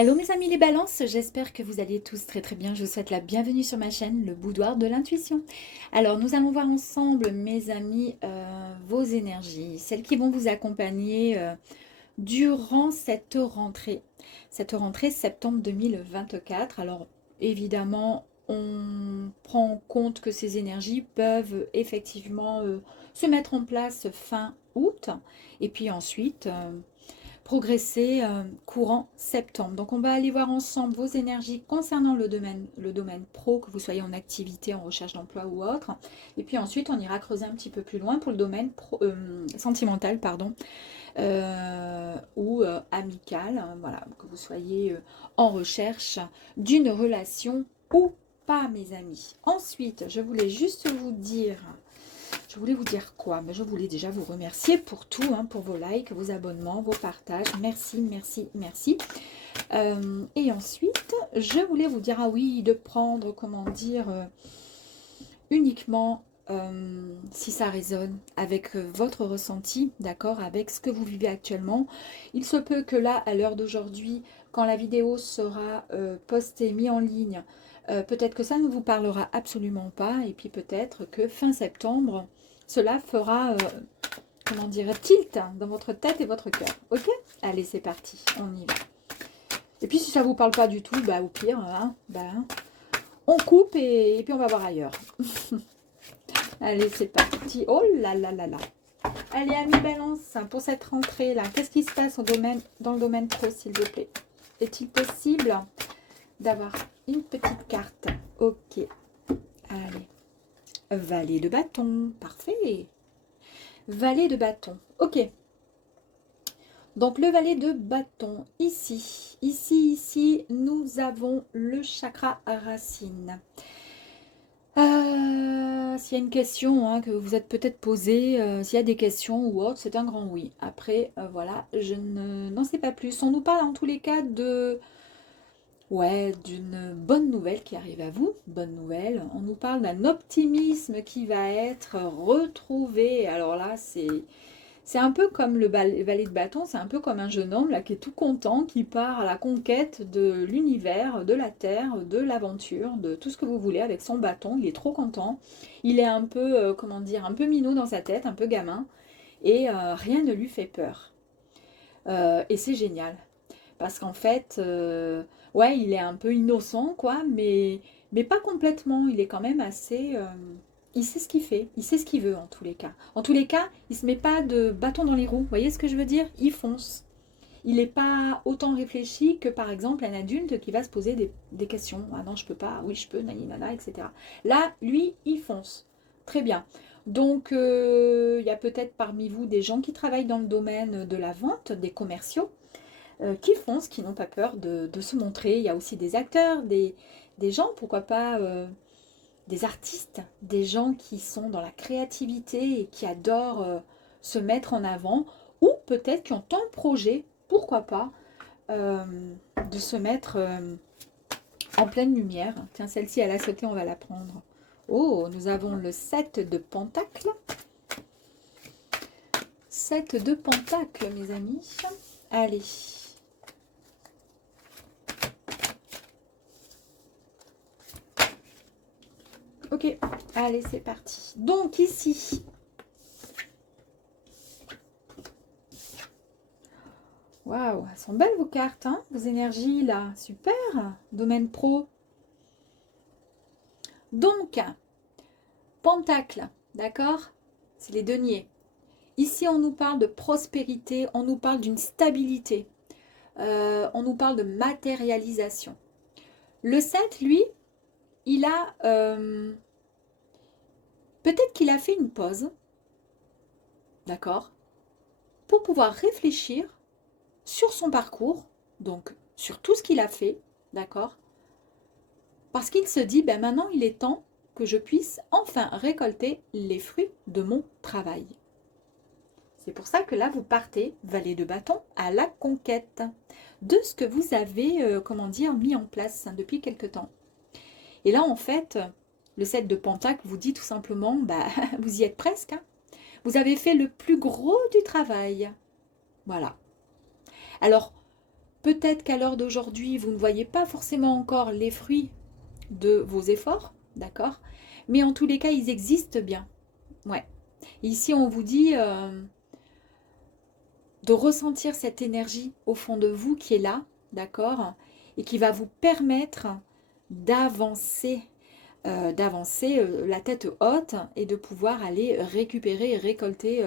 Hello mes amis les balances, j'espère que vous allez tous très très bien. Je vous souhaite la bienvenue sur ma chaîne, le boudoir de l'intuition. Alors nous allons voir ensemble mes amis vos énergies, celles qui vont vous accompagner durant cette rentrée septembre 2024. Alors évidemment on prend en compte que ces énergies peuvent effectivement se mettre en place fin août et puis ensuite progresser courant septembre. Donc on va aller voir ensemble vos énergies concernant le domaine pro, que vous soyez en activité, en recherche d'emploi ou autre. Et puis ensuite on ira creuser un petit peu plus loin pour le domaine sentimental, pardon, ou amical, voilà, que vous soyez en recherche d'une relation ou pas, mes amis. Ensuite, je voulais vous dire quoi? Ben, je voulais déjà vous remercier pour tout, hein, pour vos likes, vos abonnements, vos partages. Merci, merci, merci. Et ensuite, je voulais vous dire, ah oui, de prendre, comment dire, uniquement si ça résonne avec votre ressenti, d'accord, avec ce que vous vivez actuellement. Il se peut que là, à l'heure d'aujourd'hui, quand la vidéo sera postée, mise en ligne, peut-être que ça ne vous parlera absolument pas, et puis peut-être que fin septembre, cela fera, comment dire, tilt dans votre tête et votre cœur. Ok? Allez, c'est parti, on y va. Et puis si ça ne vous parle pas du tout, bah au pire, hein, on coupe et puis on va voir ailleurs. Allez, c'est parti. Oh là là là là. Allez, amis balance, pour cette rentrée-là, qu'est-ce qui se passe dans le domaine pro, s'il vous plaît? Est-il possible d'avoir une petite carte? Ok. Allez. Valet de bâton. Parfait. Valet de bâton. Ok. Donc, le valet de bâton. Ici, nous avons le chakra racine. S'il y a une question hein, que vous êtes peut-être posée, s'il y a des questions ou autre, c'est un grand oui. Après, voilà, je n'en sais pas plus. On nous parle en tous les cas d'une bonne nouvelle qui arrive à vous. Bonne nouvelle. On nous parle d'un optimisme qui va être retrouvé. Alors là, c'est un peu comme le valet de bâton, c'est un peu comme un jeune homme là qui est tout content, qui part à la conquête de l'univers, de la terre, de l'aventure, de tout ce que vous voulez avec son bâton. Il est trop content. Il est un peu, comment dire, un peu minot dans sa tête, un peu gamin, et rien ne lui fait peur. Et c'est génial, parce qu'en fait, ouais, il est un peu innocent, quoi, mais pas complètement. Il est quand même assez. Il sait ce qu'il fait, il sait ce qu'il veut en tous les cas. En tous les cas, il ne se met pas de bâton dans les roues. Vous voyez ce que je veux dire? Il fonce. Il n'est pas autant réfléchi que par exemple un adulte qui va se poser des questions. Ah non, je peux pas, oui, je peux, nani nana, etc. Là, lui, il fonce. Très bien. Donc, il y a peut-être parmi vous des gens qui travaillent dans le domaine de la vente, des commerciaux, qui foncent, qui n'ont pas peur de se montrer. Il y a aussi des acteurs, des gens, pourquoi pas, des artistes, des gens qui sont dans la créativité et qui adorent se mettre en avant, ou peut-être qui ont un projet, pourquoi pas, euh, de se mettre en pleine lumière. Tiens, celle-ci, elle a sauté, on va la prendre. Oh, nous avons le 7 de Pentacle. 7 de Pentacle, mes amis. Allez. Ok, allez, c'est parti. Donc ici, waouh, elles sont belles vos cartes, hein, vos énergies là, super. Domaine pro. Donc, Pentacle, d'accord? C'est les deniers. Ici, on nous parle de prospérité, on nous parle d'une stabilité, on nous parle de matérialisation. Le 7, lui, il a peut-être qu'il a fait une pause, d'accord, pour pouvoir réfléchir sur son parcours, donc sur tout ce qu'il a fait, d'accord, parce qu'il se dit, ben maintenant il est temps que je puisse enfin récolter les fruits de mon travail. C'est pour ça que là, vous partez, valet de bâton, à la conquête de ce que vous avez, comment dire, mis en place depuis quelque temps. Et là, en fait, le 7 de Pentacle vous dit tout simplement, bah, vous y êtes presque. Hein. Vous avez fait le plus gros du travail. Voilà. Alors, Peut-être qu'à l'heure d'aujourd'hui, vous ne voyez pas forcément encore les fruits de vos efforts, d'accord? Mais en tous les cas, ils existent bien. Ouais. Ici, on vous dit de ressentir cette énergie au fond de vous qui est là, d'accord? Et qui va vous permettre d'avancer, la tête haute et de pouvoir aller récupérer et récolter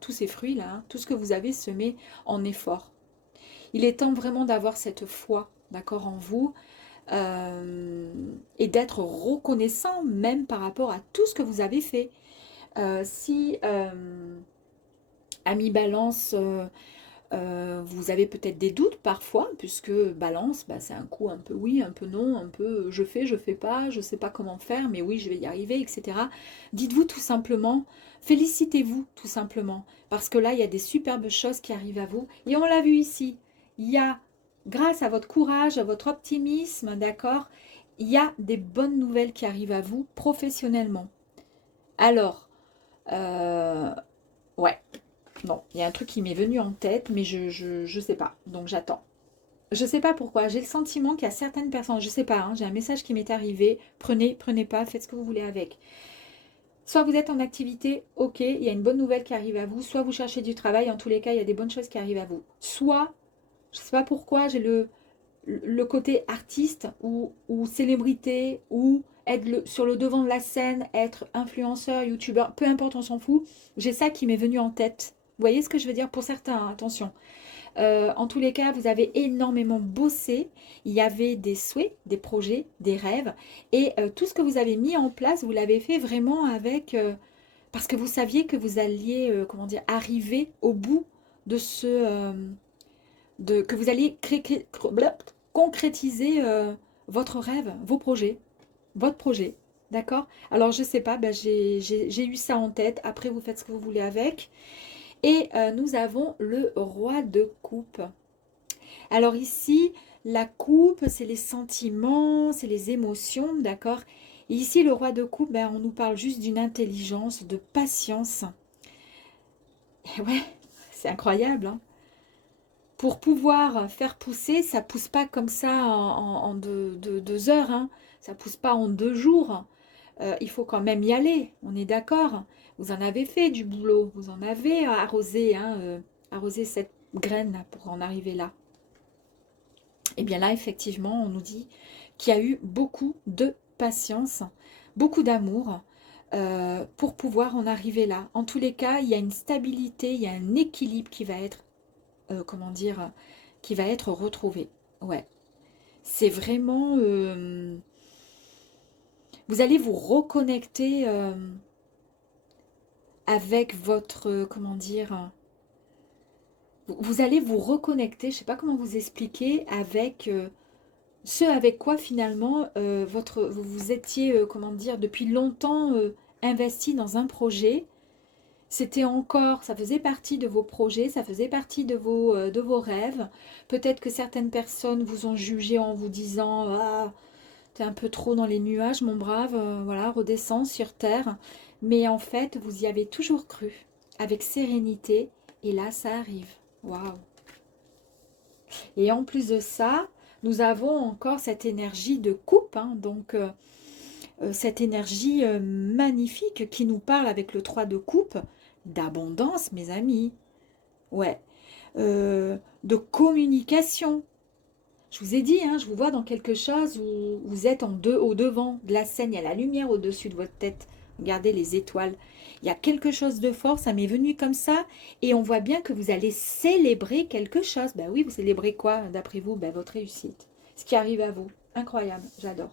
tous ces fruits-là, hein, tout ce que vous avez semé en effort. Il est temps vraiment d'avoir cette foi, d'accord, en vous, et d'être reconnaissant même par rapport à tout ce que vous avez fait. Si Ami Balance, vous avez peut-être des doutes parfois, puisque Balance, bah, c'est un coup un peu oui, un peu non, un peu je fais pas, je sais pas comment faire, mais oui, je vais y arriver, etc. Dites-vous tout simplement, félicitez-vous tout simplement, parce que là, il y a des superbes choses qui arrivent à vous. Et on l'a vu ici, il y a, grâce à votre courage, à votre optimisme, d'accord, il y a des bonnes nouvelles qui arrivent à vous professionnellement. Alors, euh, ouais, bon, il y a un truc qui m'est venu en tête, mais je sais pas, donc j'attends. Je sais pas pourquoi, j'ai le sentiment qu'il y a certaines personnes, je sais pas, hein, j'ai un message qui m'est arrivé, prenez, prenez pas, faites ce que vous voulez avec. Soit vous êtes en activité, ok, il y a une bonne nouvelle qui arrive à vous, soit vous cherchez du travail, en tous les cas, il y a des bonnes choses qui arrivent à vous. Soit, je sais pas pourquoi, j'ai le côté artiste ou célébrité ou être sur le devant de la scène, être influenceur, youtubeur, peu importe, on s'en fout. J'ai ça qui m'est venu en tête. Vous voyez ce que je veux dire pour certains, hein, attention. En tous les cas, vous avez énormément bossé. Il y avait des souhaits, des projets, des rêves. Et tout ce que vous avez mis en place, vous l'avez fait vraiment avec... parce que vous saviez que vous alliez, comment dire, arriver au bout de que vous alliez concrétiser votre rêve, vos projets, votre projet. D'accord? Alors, je sais pas, ben, j'ai eu ça en tête. Après, vous faites ce que vous voulez avec. Et nous avons le roi de coupe. Alors ici, la coupe, c'est les sentiments, c'est les émotions, d'accord? Et ici, le roi de coupe, ben, on nous parle juste d'une intelligence, de patience. Et ouais, c'est incroyable, hein? Pour pouvoir faire pousser, ça pousse pas comme ça en 2 heures, hein. Ça pousse pas en 2 jours. Il faut quand même y aller, on est d'accord. Vous en avez fait du boulot, vous en avez arrosé, hein, arrosé cette graine là pour en arriver là. Et bien là, effectivement, on nous dit qu'il y a eu beaucoup de patience, beaucoup d'amour pour pouvoir en arriver là. En tous les cas, il y a une stabilité, il y a un équilibre qui va être, comment dire, qui va être retrouvé. Ouais, c'est vraiment... vous allez vous reconnecter avec votre... comment dire... Vous allez vous reconnecter, je ne sais pas comment vous expliquer, avec ce avec quoi finalement vous vous étiez, comment dire, depuis longtemps investi dans un projet. C'était encore, ça faisait partie de vos projets, ça faisait partie de vos rêves. Peut-être que certaines personnes vous ont jugé en vous disant ah, t'es un peu trop dans les nuages, mon brave, voilà, redescends sur terre. Mais en fait, vous y avez toujours cru, avec sérénité, et là, ça arrive. Waouh! Et en plus de ça, nous avons encore cette énergie de coupe, hein, donc cette énergie magnifique qui nous parle avec le 3 de coupe, d'abondance, mes amis. Ouais. De communication. Je vous ai dit, hein, je vous vois dans quelque chose où vous êtes au devant de la scène, il y a la lumière au-dessus de votre tête. Regardez les étoiles. Il y a quelque chose de fort, ça m'est venu comme ça. Et on voit bien que vous allez célébrer quelque chose. Ben oui, vous célébrez quoi, d'après vous? Ben votre réussite. Ce qui arrive à vous. Incroyable, j'adore.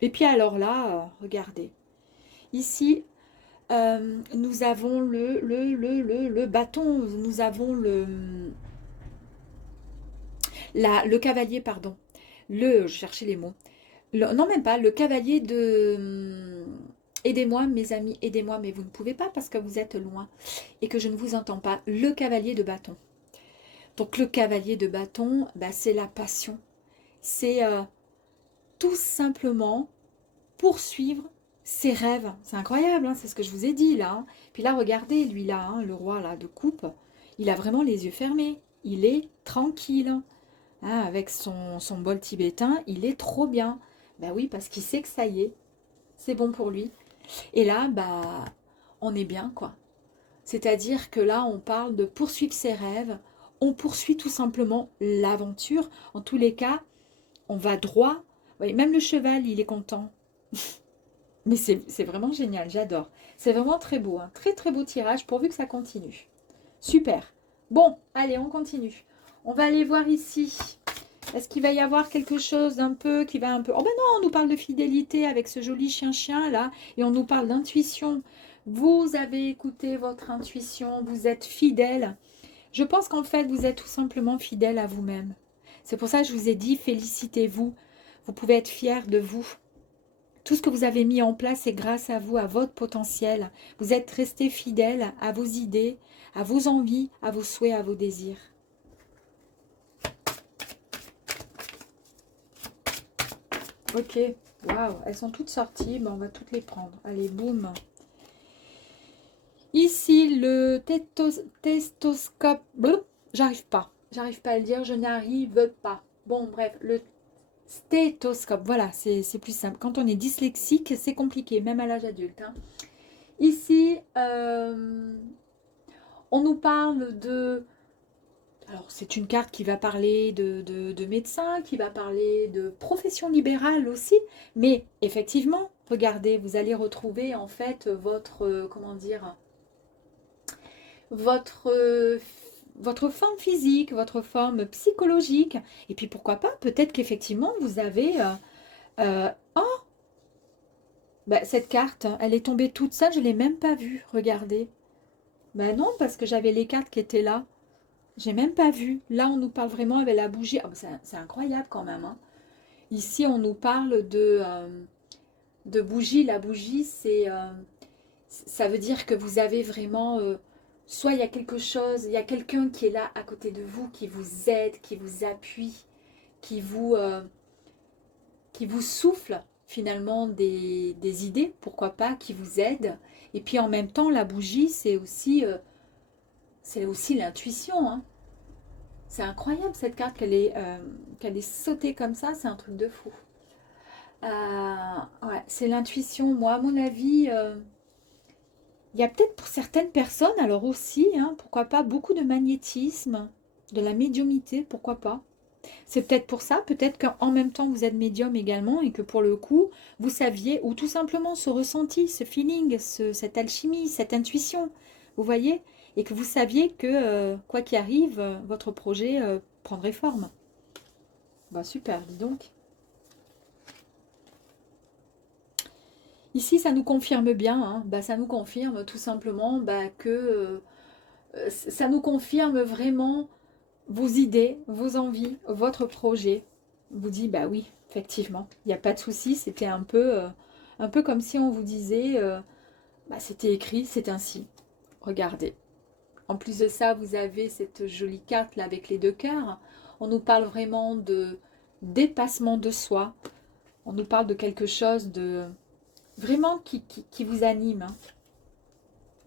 Et puis alors là, regardez. Ici, nous avons le bâton, nous avons le cavalier, pardon. Je cherchais les mots. Non, même pas, le cavalier de... Aidez-moi, mes amis, aidez-moi, mais vous ne pouvez pas parce que vous êtes loin et que je ne vous entends pas. Le cavalier de bâton. Donc le cavalier de bâton, bah, c'est la passion. C'est tout simplement poursuivre ses rêves. C'est incroyable, hein, c'est ce que je vous ai dit là, hein. Puis là, regardez, lui là, hein, le roi là de coupe, il a vraiment les yeux fermés. il est tranquille. Hein, avec son bol tibétain, il est trop bien. Ben oui, parce qu'il sait que ça y est, c'est bon pour lui. Et là, bah, on est bien, quoi. C'est-à-dire que là, on parle de poursuivre ses rêves. On poursuit tout simplement l'aventure. En tous les cas, on va droit. Oui, même le cheval, il est content. Mais c'est vraiment génial, j'adore. C'est vraiment très beau, hein. Très très beau tirage, pourvu que ça continue. Super. Bon, allez, on continue. On va aller voir ici. Est-ce qu'il va y avoir quelque chose d'un peu qui va un peu... Oh ben non, on nous parle de fidélité avec ce joli chien-chien là. Et on nous parle d'intuition. Vous avez écouté votre intuition, vous êtes fidèle. Je pense qu'en fait, vous êtes tout simplement fidèle à vous-même. C'est pour ça que je vous ai dit, félicitez-vous. Vous pouvez être fiers de vous. Tout ce que vous avez mis en place, c'est grâce à vous, à votre potentiel. Vous êtes resté fidèle à vos idées, à vos envies, à vos souhaits, à vos désirs. Ok, waouh, elles sont toutes sorties. Bon, on va toutes les prendre. Allez, boum. Ici, le testoscope. J'arrive pas. J'arrive pas à le dire. Je n'arrive pas. Bon, bref, le stéthoscope. Voilà, c'est plus simple. Quand on est dyslexique, c'est compliqué, même à l'âge adulte. Hein. Ici, on nous parle de... Alors, c'est une carte qui va parler de médecin, qui va parler de profession libérale aussi. Mais effectivement, regardez, vous allez retrouver en fait votre, comment dire, votre, votre forme physique, votre forme psychologique. Et puis pourquoi pas, peut-être qu'effectivement vous avez... oh, bah, cette carte, elle est tombée toute seule, je ne l'ai même pas vue, regardez. Ben non, parce que j'avais les cartes qui étaient là. J'ai même pas vu. Là, on nous parle vraiment avec la bougie. Oh, c'est incroyable quand même. Hein. Ici, on nous parle de bougie. La bougie, ça veut dire que vous avez vraiment... soit il y a quelque chose, il y a quelqu'un qui est là à côté de vous, qui vous aide, qui vous appuie, qui vous, qui vous souffle finalement des idées, pourquoi pas, qui vous aide. Et puis en même temps, la bougie, c'est aussi l'intuition. Hein. C'est incroyable cette carte qu'elle est sautée comme ça, c'est un truc de fou. Ouais, c'est l'intuition. Moi, à mon avis, il y a peut-être pour certaines personnes, alors aussi, hein, pourquoi pas, beaucoup de magnétisme, de la médiumnité, pourquoi pas. C'est peut-être pour ça, peut-être qu'en même temps vous êtes médium également et que pour le coup, vous saviez, ou tout simplement ce ressenti, ce feeling, cette alchimie, cette intuition, vous voyez, et que vous saviez que quoi qu'il arrive, votre projet prendrait forme. Bah super, dis donc. Ici, ça nous confirme bien, hein. Bah, ça nous confirme tout simplement bah, que ça nous confirme vraiment vos idées, vos envies, votre projet. Vous dit, bah oui, effectivement, il n'y a pas de souci, c'était un peu comme si on vous disait, bah, c'était écrit, c'est ainsi. Regardez. En plus de ça, vous avez cette jolie carte là avec les deux cœurs. On nous parle vraiment de dépassement de soi. On nous parle de quelque chose de vraiment qui vous anime. Hein.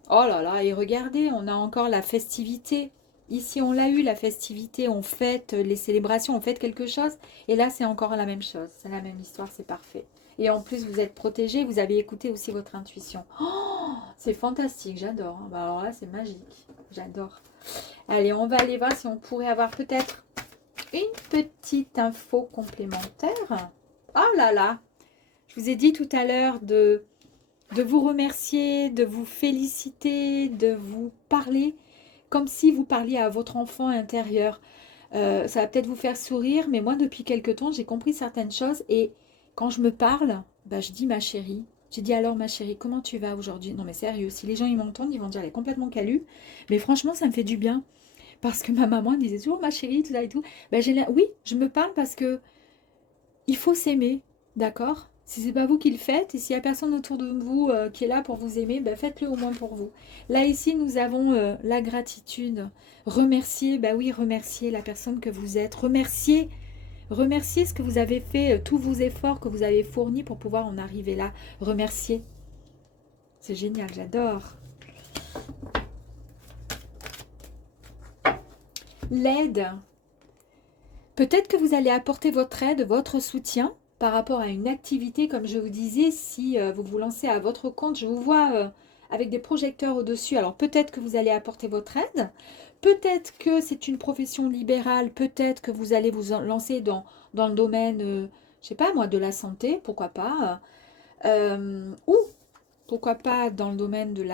Oh là là, et regardez, on a encore la festivité. Ici, on l'a eu, la festivité, on fête les célébrations, on fête quelque chose. Et là, c'est encore la même chose. C'est la même histoire, c'est parfait. Et en plus, vous êtes protégé, vous avez écouté aussi votre intuition. Oh, c'est fantastique, j'adore. Bah alors là, c'est magique. J'adore. Allez, on va aller voir si on pourrait avoir peut-être une petite info complémentaire. Oh là là, je vous ai dit tout à l'heure de vous remercier, de vous féliciter, de vous parler comme si vous parliez à votre enfant intérieur. Ça va peut-être vous faire sourire, mais moi, depuis quelque temps, j'ai compris certaines choses. Et quand je me parle, bah, je dis ma chérie. J'ai dit alors ma chérie, comment tu vas aujourd'hui? Non mais sérieux, si les gens ils m'entendent, ils vont dire elle est complètement calue. Mais franchement, ça me fait du bien. Parce que ma maman elle disait toujours ma chérie, tout ça et tout. Ben, oui, je me parle parce que il faut s'aimer, d'accord? Si c'est pas vous qui le faites, et s'il n'y a personne autour de vous qui est là pour vous aimer, ben faites-le au moins pour vous. Là, ici, nous avons la gratitude. Remercier, bah oui, remercier la personne que vous êtes. Remercier ce que vous avez fait, tous vos efforts que vous avez fournis pour pouvoir en arriver là. Remercier. C'est génial, j'adore. L'aide. Peut-être que vous allez apporter votre aide, votre soutien par rapport à une activité, comme je vous disais, si vous vous lancez à votre compte, je vous vois avec des projecteurs au-dessus, alors peut-être que vous allez apporter votre aide, peut-être que c'est une profession libérale, peut-être que vous allez vous lancer dans le domaine, je sais pas moi, de la santé, pourquoi pas, ou pourquoi pas dans le domaine de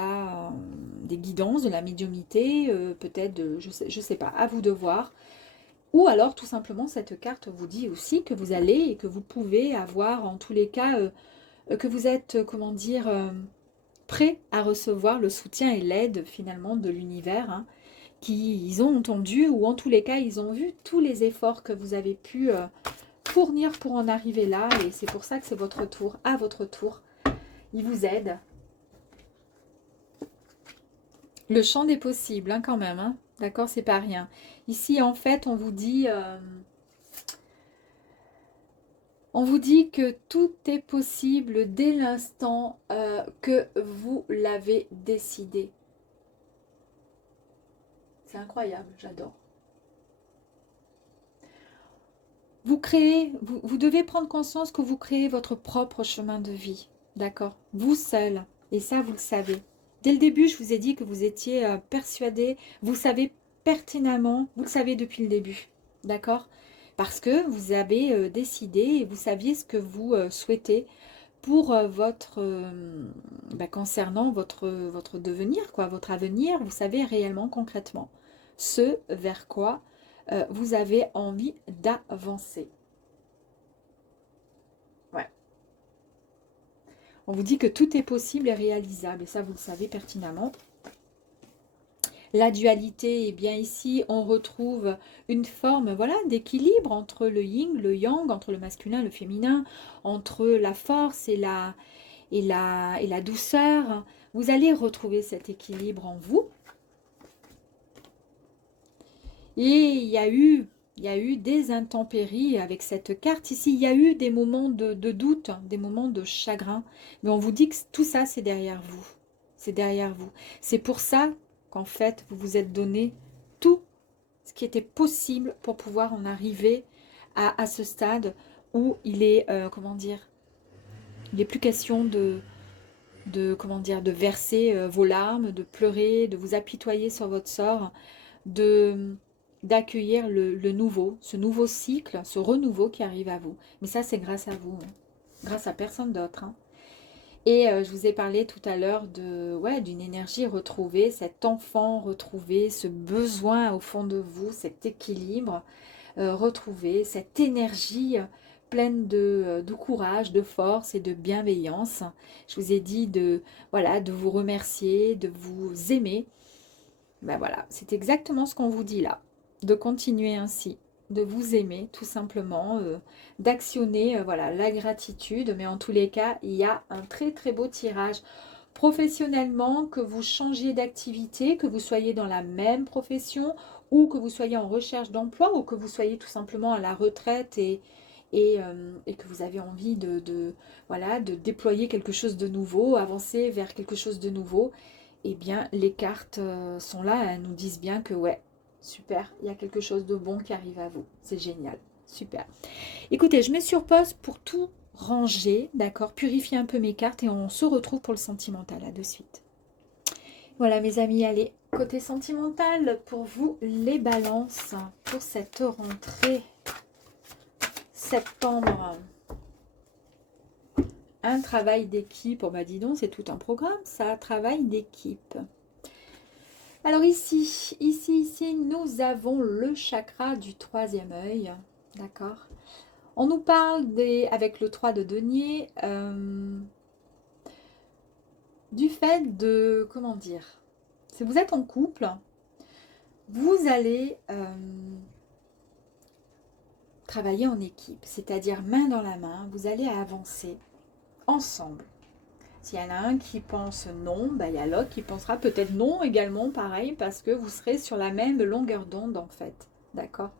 des guidances, de la médiumnité, peut-être, je sais pas, à vous de voir. Ou alors, tout simplement, cette carte vous dit aussi que vous allez et que vous pouvez avoir, en tous les cas, que vous êtes, comment dire, prêt à recevoir le soutien et l'aide, finalement, de l'univers, hein, qu'ils ont entendu, ou en tous les cas, ils ont vu tous les efforts que vous avez pu fournir pour en arriver là, et c'est pour ça que c'est votre tour, à votre tour. Ils vous aident. Le champ des possibles, hein, quand même, hein. D'accord, c'est pas rien. Ici, en fait, on vous dit que tout est possible dès l'instant que vous l'avez décidé. C'est incroyable, j'adore. Vous créez, vous devez prendre conscience que vous créez votre propre chemin de vie. D'accord? Vous seul. Et ça, vous le savez. Dès le début, je vous ai dit que vous étiez persuadé, vous savez pertinemment, vous le savez depuis le début. D'accord? Parce que vous avez décidé et vous saviez ce que vous souhaitez pour concernant votre devenir, quoi, votre avenir. Vous savez réellement, concrètement, ce vers quoi vous avez envie d'avancer. Ouais. On vous dit que tout est possible et réalisable, et ça, vous le savez pertinemment. La dualité, eh bien ici, on retrouve une forme, voilà, d'équilibre entre le yin, le yang, entre le masculin, le féminin, entre la force et la douceur. Vous allez retrouver cet équilibre en vous. Et il y a eu des intempéries avec cette carte. Ici, il y a eu des moments de doute, des moments de chagrin. Mais on vous dit que tout ça, c'est derrière vous. C'est derrière vous. C'est pour ça qu'en fait, vous vous êtes donné tout ce qui était possible pour pouvoir en arriver à ce stade où il est, comment dire, il n'est plus question comment dire, de verser vos larmes, de pleurer, de vous apitoyer sur votre sort, d'accueillir le nouveau, ce nouveau cycle, ce renouveau qui arrive à vous. Mais ça, c'est grâce à vous, hein. Grâce à personne d'autre, hein. Et je vous ai parlé tout à l'heure d'une énergie retrouvée, cet enfant retrouvé, ce besoin au fond de vous, cet équilibre retrouvé, cette énergie pleine de courage, de force et de bienveillance. Je vous ai dit de vous remercier, de vous aimer. Ben voilà, c'est exactement ce qu'on vous dit là, de continuer ainsi, de vous aimer tout simplement, d'actionner voilà, la gratitude, mais en tous les cas, il y a un très très beau tirage. Professionnellement, que vous changiez d'activité, que vous soyez dans la même profession ou que vous soyez en recherche d'emploi ou que vous soyez tout simplement à la retraite et que vous avez envie voilà, de déployer quelque chose de nouveau, avancer vers quelque chose de nouveau, eh bien, les cartes sont là, elles nous disent bien que ouais, super, il y a quelque chose de bon qui arrive à vous. C'est génial, super. Écoutez, je mets sur pause pour tout ranger, d'accord, purifier un peu mes cartes et on se retrouve pour le sentimental, à de suite. Voilà mes amis, allez, côté sentimental, pour vous les balances, pour cette rentrée septembre. Un travail d'équipe, oh bah dis donc, c'est tout un programme, ça, travail d'équipe. Alors ici, nous avons le chakra du troisième œil, d'accord. On nous parle avec le 3 de denier, du fait de, comment dire, si vous êtes en couple, vous allez travailler en équipe, c'est-à-dire main dans la main, vous allez avancer ensemble. S'il y en a un qui pense non, bah, il y a l'autre qui pensera peut-être non également, pareil, parce que vous serez sur la même longueur d'onde en fait. D'accord.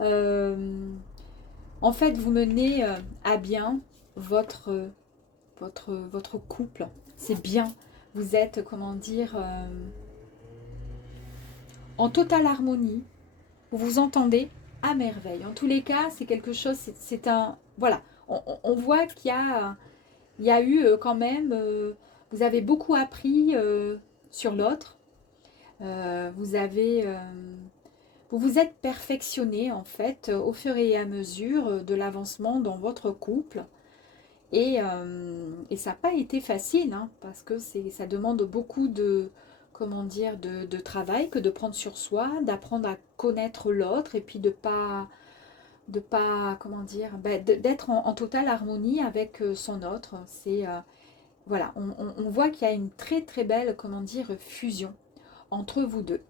En fait, vous menez à bien votre couple. C'est bien. Vous êtes, comment dire, en totale harmonie. vous vous entendez à merveille. En tous les cas, c'est quelque chose, c'est un... Voilà, on voit il y a eu quand même... vous avez beaucoup appris sur l'autre. Vous avez... vous vous êtes perfectionné en fait au fur et à mesure de l'avancement dans votre couple. Et ça n'a pas été facile, hein, parce que ça demande beaucoup de, comment dire, de travail que de prendre sur soi, d'apprendre à connaître l'autre et puis de pas, comment dire, d'être en totale harmonie avec son autre. Voilà, on voit qu'il y a une très très belle, comment dire, fusion entre vous deux.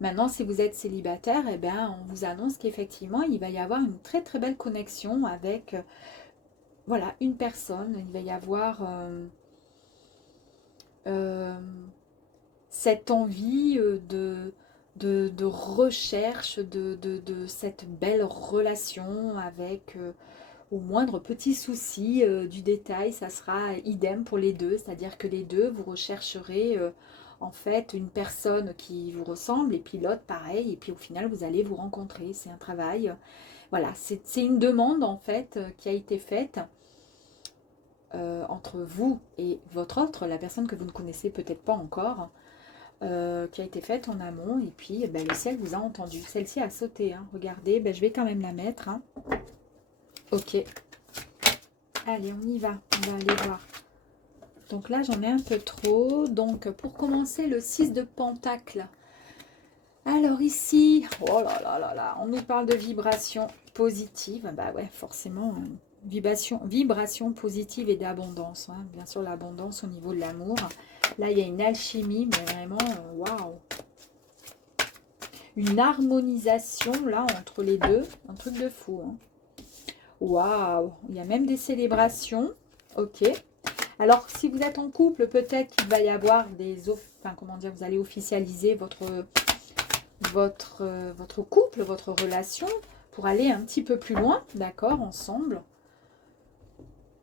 Maintenant, si vous êtes célibataire, eh bien, on vous annonce qu'effectivement, il va y avoir une très très belle connexion avec voilà, une personne. Il va y avoir euh, cette envie de recherche de cette belle relation avec au moindre petit souci du détail, ça sera idem pour les deux, c'est-à-dire que les deux, vous rechercherez en fait une personne qui vous ressemble et puis l'autre pareil, et puis au final vous allez vous rencontrer, c'est un travail. Voilà, c'est une demande en fait qui a été faite entre vous et votre autre, la personne que vous ne connaissez peut-être pas encore, qui a été faite en amont, et puis ben, le ciel vous a entendu. Celle-ci a sauté, hein. Regardez, ben, je vais quand même la mettre. Hein. Ok, allez, on y va, on va aller voir. Donc là, j'en ai un peu trop. Donc, pour commencer, le 6 de Pentacle. Alors ici, oh là là là là, on nous parle de vibration positive. Bah ouais, forcément, vibration positive et d'abondance. Hein. Bien sûr, l'abondance au niveau de l'amour. Là, il y a une alchimie, mais vraiment, waouh. Une harmonisation, là, entre les deux. Un truc de fou. Hein. Waouh, il y a même des célébrations. Ok. Alors, si vous êtes en couple, peut-être qu'il va y avoir enfin, comment dire, vous allez officialiser votre couple, votre relation, pour aller un petit peu plus loin, d'accord, ensemble.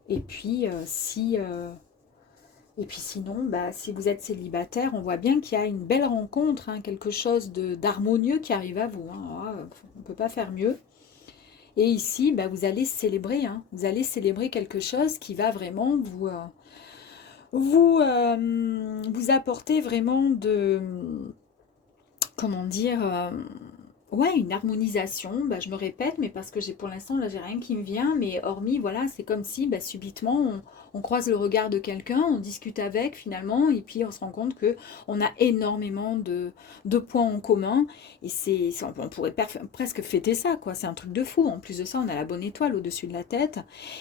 Et puis, et puis sinon, bah, si vous êtes célibataire, on voit bien qu'il y a une belle rencontre, hein, quelque chose d'harmonieux qui arrive à vous. Hein. Ah, on ne peut pas faire mieux. Et ici, bah, vous allez célébrer. Hein, vous allez célébrer quelque chose qui va vraiment vous apporter vraiment comment dire, ouais, une harmonisation. Bah, je me répète, mais parce que pour l'instant, là, j'ai rien qui me vient, mais hormis, voilà, c'est comme si, bah, subitement, on croise le regard de quelqu'un, on discute avec, finalement, et puis on se rend compte que on a énormément de points en commun, et on pourrait presque fêter ça, quoi, c'est un truc de fou. En plus de ça, on a la bonne étoile au-dessus de la tête,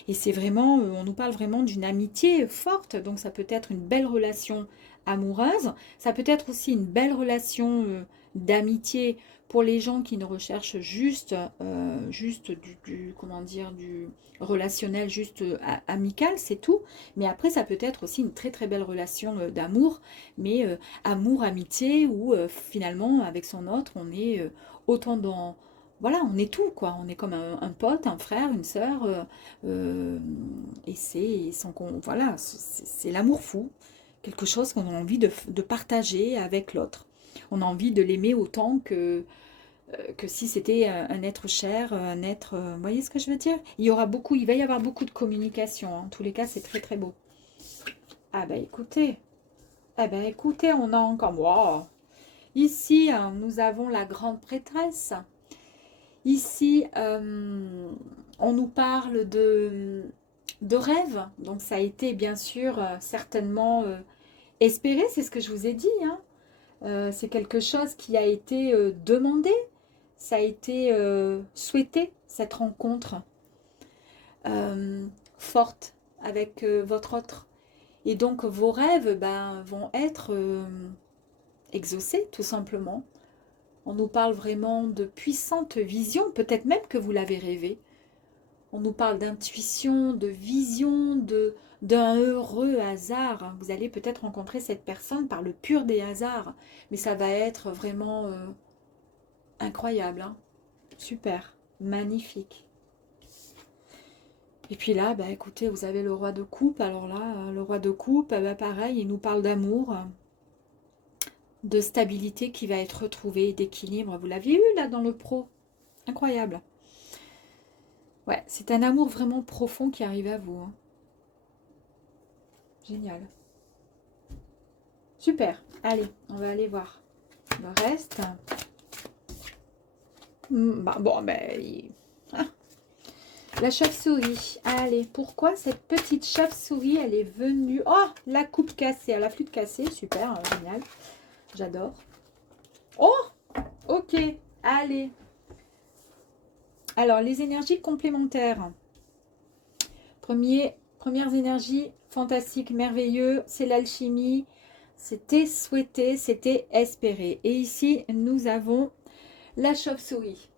et c'est vraiment, on nous parle vraiment d'une amitié forte, donc ça peut être une belle relation amoureuse, ça peut être aussi une belle relation d'amitié pour les gens qui ne recherchent juste comment dire, du relationnel, juste amical, c'est tout. Mais après, ça peut être aussi une très très belle relation d'amour, mais amour, amitié, où finalement, avec son autre, on est autant dans... Voilà, on est tout, quoi. On est comme un pote, un frère, une sœur. Et voilà, c'est l'amour fou. Quelque chose qu'on a envie de partager avec l'autre. On a envie de l'aimer autant que si c'était un être cher, un être... vous voyez ce que je veux dire? Il va y avoir beaucoup de communication. Hein. En tous les cas, c'est très très beau. Ah bah écoutez, on a encore... Wow. Ici, nous avons la grande prêtresse. Ici, on nous parle de rêve. Donc ça a été bien sûr certainement espéré, c'est ce que je vous ai dit. Hein. C'est quelque chose qui a été demandé, ça a été souhaité, cette rencontre forte avec votre autre. Et donc vos rêves vont être exaucés tout simplement. On nous parle vraiment de puissantes visions, peut-être même que vous l'avez rêvé. On nous parle d'intuition, de vision, d'un heureux hasard. Vous allez peut-être rencontrer cette personne par le pur des hasards, mais ça va être vraiment incroyable. Hein. Super, magnifique. Et puis là, écoutez, vous avez le roi de coupe. Alors là, le roi de coupe, pareil, il nous parle d'amour. de stabilité qui va être retrouvée, d'équilibre. Vous l'aviez eu là dans le pro. Incroyable. Ouais, c'est un amour vraiment profond qui arrive à vous. Hein. Génial. Super. Allez, on va aller voir le reste. Ah, la chauve-souris. Allez, pourquoi cette petite chauve-souris, elle est venue... Oh, la coupe cassée, la flûte cassée. Super, génial. J'adore. Oh, ok. Allez. Alors, les énergies complémentaires. Premières énergies fantastiques, merveilleux. C'est l'alchimie. C'était souhaité, c'était espéré. Et ici, nous avons la chauve-souris.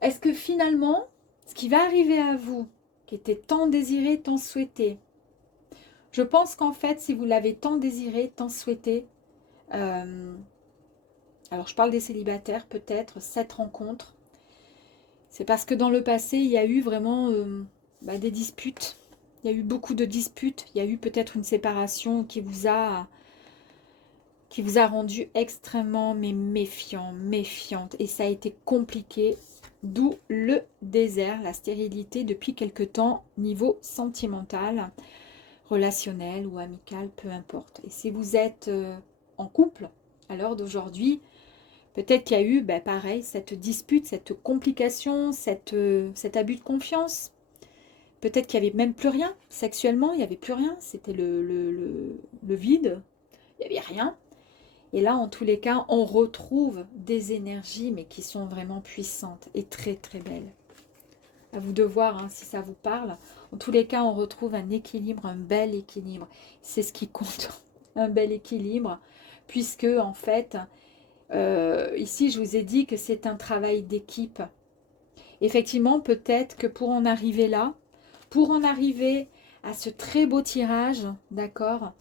Est-ce que finalement, ce qui va arriver à vous, qui était tant désiré, tant souhaité, je pense qu'en fait, si vous l'avez tant désiré, tant souhaité, alors je parle des célibataires, peut-être, cette rencontre, c'est parce que dans le passé, il y a eu vraiment des disputes. Il y a eu beaucoup de disputes. Il y a eu peut-être une séparation qui vous a rendu extrêmement méfiante. Et ça a été compliqué. D'où le désert, la stérilité depuis quelque temps, niveau sentimental, relationnel ou amical, peu importe. Et si vous êtes en couple, à l'heure d'aujourd'hui, peut-être qu'il y a eu, pareil, cette dispute, cette complication, cet abus de confiance. Peut-être qu'il n'y avait même plus rien. Sexuellement, il n'y avait plus rien. C'était le vide. Il n'y avait rien. Et là, en tous les cas, on retrouve des énergies, mais qui sont vraiment puissantes et très, très belles. À vous de voir hein, si ça vous parle. En tous les cas, on retrouve un équilibre, un bel équilibre. C'est ce qui compte, un bel équilibre, puisque, en fait, ici, je vous ai dit que c'est un travail d'équipe. Effectivement, peut-être que pour en arriver là, pour en arriver à ce très beau tirage, d'accord,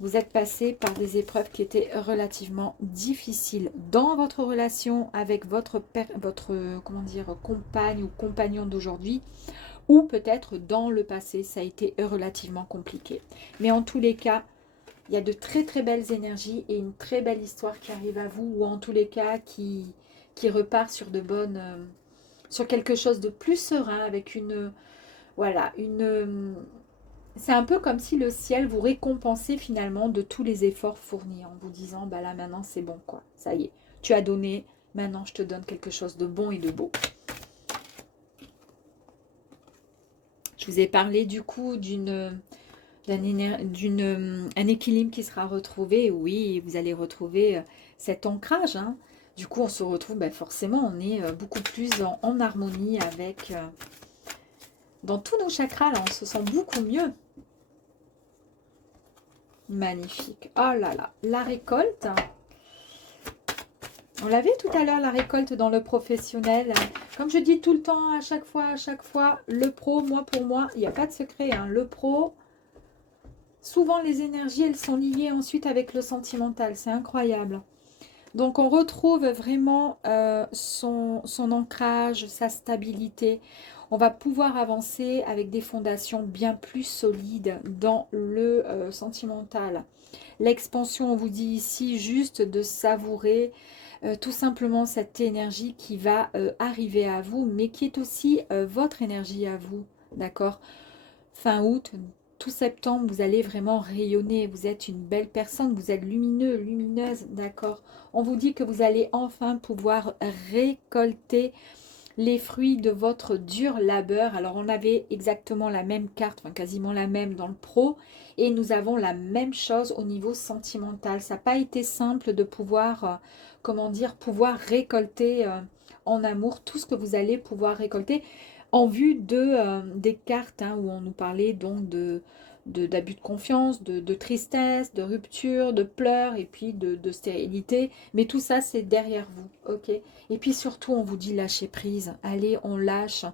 vous êtes passé par des épreuves qui étaient relativement difficiles dans votre relation avec votre comment dire, compagne ou compagnon d'aujourd'hui, ou peut-être dans le passé, ça a été relativement compliqué. Mais en tous les cas, il y a de très très belles énergies et une très belle histoire qui arrive à vous, ou en tous les cas qui repart sur de bonnes, sur quelque chose de plus serein, avec une, voilà, c'est un peu comme si le ciel vous récompensait finalement de tous les efforts fournis en vous disant, là maintenant c'est bon quoi, ça y est, tu as donné, maintenant je te donne quelque chose de bon et de beau. Je vous ai parlé du coup un équilibre qui sera retrouvé. Oui, vous allez retrouver cet ancrage. Hein. Du coup, on se retrouve, forcément, on est beaucoup plus en harmonie avec... dans tous nos chakras, là, on se sent beaucoup mieux. Magnifique. Oh là là, la récolte. On l'avait tout à l'heure, la récolte dans le professionnel. Comme je dis tout le temps, à chaque fois, le pro, pour moi, il n'y a pas de secret. Hein. Le pro, souvent les énergies, elles sont liées ensuite avec le sentimental. C'est incroyable. Donc, on retrouve vraiment son ancrage, sa stabilité. On va pouvoir avancer avec des fondations bien plus solides dans le sentimental. L'expansion, on vous dit ici juste de savourer tout simplement cette énergie qui va arriver à vous, mais qui est aussi votre énergie à vous, d'accord? Fin août, tout septembre, vous allez vraiment rayonner, vous êtes une belle personne, vous êtes lumineux, lumineuse, d'accord? On vous dit que vous allez enfin pouvoir récolter les fruits de votre dur labeur. Alors, on avait exactement la même carte, enfin quasiment la même dans le pro, et nous avons la même chose au niveau sentimental. Ça n'a pas été simple de pouvoir, comment dire, pouvoir récolter en amour tout ce que vous allez pouvoir récolter en vue des cartes hein, où on nous parlait donc d'abus de confiance, de tristesse, de rupture, de pleurs et puis de stérilité. Mais tout ça, c'est derrière vous, ok? Et puis surtout, on vous dit lâcher prise. Allez, on lâche,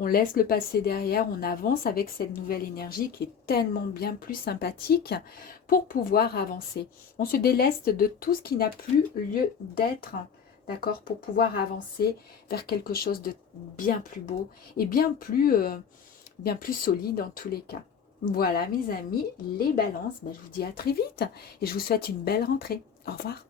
on laisse le passé derrière, on avance avec cette nouvelle énergie qui est tellement bien plus sympathique pour pouvoir avancer. On se déleste de tout ce qui n'a plus lieu d'être, d'accord, pour pouvoir avancer vers quelque chose de bien plus beau et bien plus solide en tous les cas. Voilà mes amis, les balances, je vous dis à très vite et je vous souhaite une belle rentrée. Au revoir.